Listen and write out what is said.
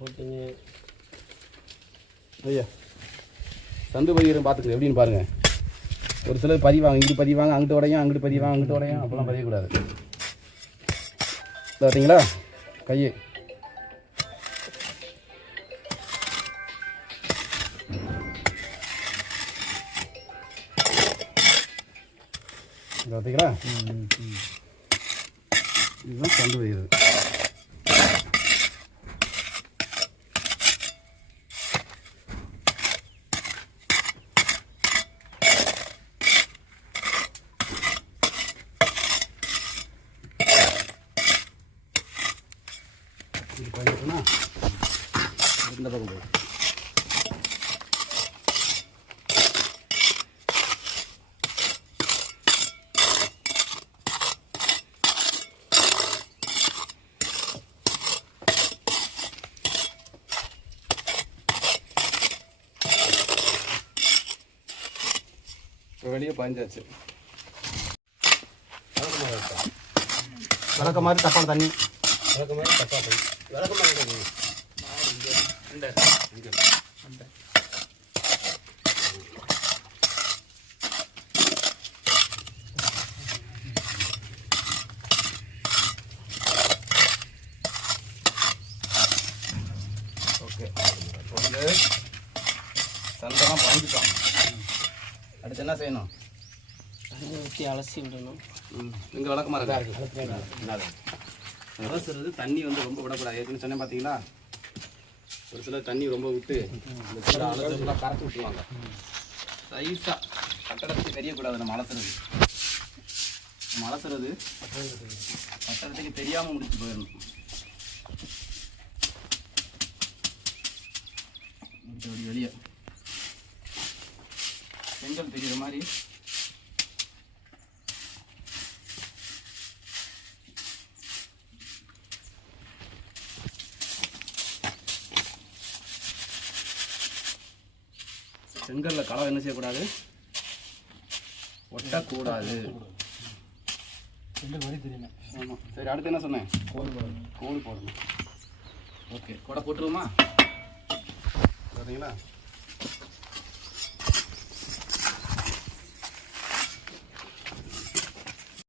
போட்டுங்க. ஐயா சந்து பதிகிறேன் பார்த்துக்கு எப்படின்னு பாருங்கள். ஒரு சிலர் பதிவாங்க, இங்கிட்டு பதிவாங்க, அங்கிட்டு உடையும், அங்கிட்டு பதிவாங்க, அங்கிட்டு உடையும், அப்போல்லாம் பதியக்கூடாது. பார்த்தீங்களா கையை பார்த்தீங்களா? இதுதான் சந்து பதிகிறது. இது பண்ணிட்டோம்னா இந்த பக்கம் போகும். இப்போ வெளியே பாய்ஞ்சாச்சு. விளக்க மாதிரி தப்பான தண்ணி, விளக்க மாதிரி தப்பா தண்ணி, விளக்க மாதிரி தண்ணி. ஓகே, இப்போ வந்து சந்தெல்லாம் பாய்ஞ்சிட்டோம். அடுத்து என்ன செய்யணும்? தண்ணி ஊற்றி அலசி விடணும். இங்கே விளக்கமாக இருக்கு. அலசுறது தண்ணி வந்து ரொம்ப விடக்கூடாது. ஏற்கனவே சொன்னேன் பார்த்தீங்களா, ஒரு சில தண்ணி ரொம்ப விட்டு இந்த சில அலசுலாம் கரைச்சி விட்டுருவாங்க. சைஸாக கட்டடத்துக்கு தெரியக்கூடாது. நம்ம அலசுறது கட்டடத்துக்கு தெரியாமல் முடிச்சு போயிடணும். வெளியே செங்கல் தெரிகிற மாதிரி செங்கல்ல களம் என்ன செய்யக்கூடாது, ஒட்டக்கூடாது. செங்கல் வரி தெரியல. ஆமாம். சரி, அடுத்து என்ன சொன்னேன்? கோடு போடணும். ஓகே, கோடை போட்டுருவோமா? பார்த்தீங்களா?